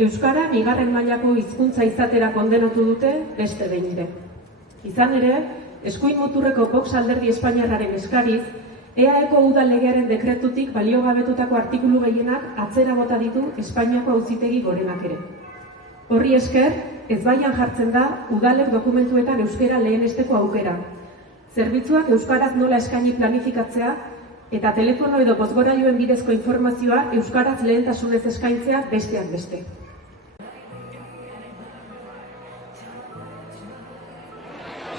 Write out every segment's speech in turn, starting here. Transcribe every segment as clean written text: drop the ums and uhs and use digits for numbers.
Euskara bigarren mailako hizkuntza izatera kondenatu dute beste behin ere. Izan ere, eskuin muturreko Vox alderdi espainiarraren eskariz, EAeko udal legearen dekretutik baliogabetutako artikulu gehienak atzera bota ditu Espainiako Auzitegi Gorenak ere. Horri esker, ezbaian jartzen da udalek dokumentuetan euskara lehenesteko aukera. Zerbitzuak euskaraz nola eskaini planifikatzea eta telefono edo bozgorailuen bidezko informazioa euskaraz lehentasunez eskaintzea besteak beste.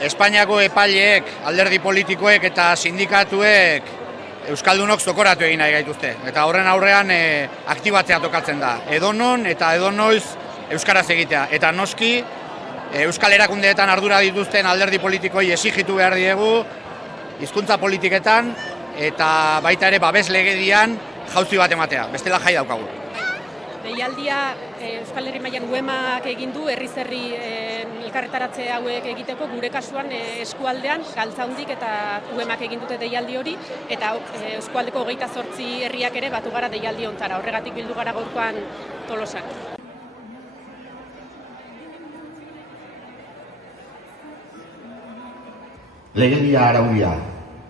Espainiako epaileek, alderdi politikoek eta sindikatuek euskaldunok zokoratu egin nahi gaituzte. Eta horren aurrean aktibatzea tokatzen da. Edonon eta edonoiz euskaraz egitea. Eta noski, euskal erakundeetan ardura dituzten alderdi politikoi exigitu behar diegu hizkuntza politiketan eta baita ere babes legedian jauzi bat ematea. Bestela jai daukagu. Deialdia Euskal Herri mailan UEMak egin du herriz-herri elkarretaratze hauek egiteko, gure kasuan eskualdean Galtzaundik eta UEMak egin dute deialdi hori, eta eskualdeko 28 herriak ere batu gara deialdi hontara. Horregatik bildu gara gaurkoan Tolosan. Legedia araudia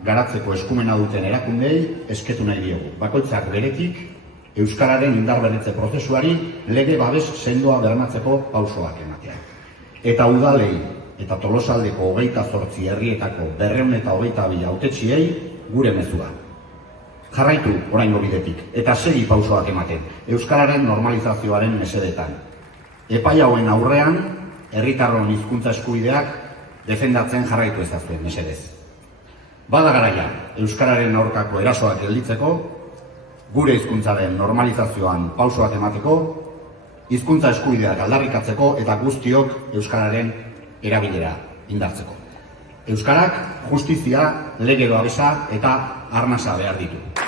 garatzeko eskumena duten erakundei esketu nahi diogu. Bakoitzak beretik euskararen indarberritze prozesuari lege babes sendoa bermatzeko pausoak ematea. Eta udalei eta Tolosaldeko 28 herrietako 222 hautetsiei gure mezua. Jarraitu oraingo bidetik eta segi pausoak ematen euskararen normalizazioaren mesedetan. Epai hauen aurrean herritarron hizkuntza eskubideak defendatzen jarraitu ezazuen mesedez. Bada garaia euskararen aurkako erasoak gelditzeko, gure hizkuntzaren normalizazioan pausoak emateko, hizkuntza eskubideak aldarrikatzeko eta guztiok euskararen erabilera indartzeko. Euskarak justizia, lege babesa eta arnasa behar ditu.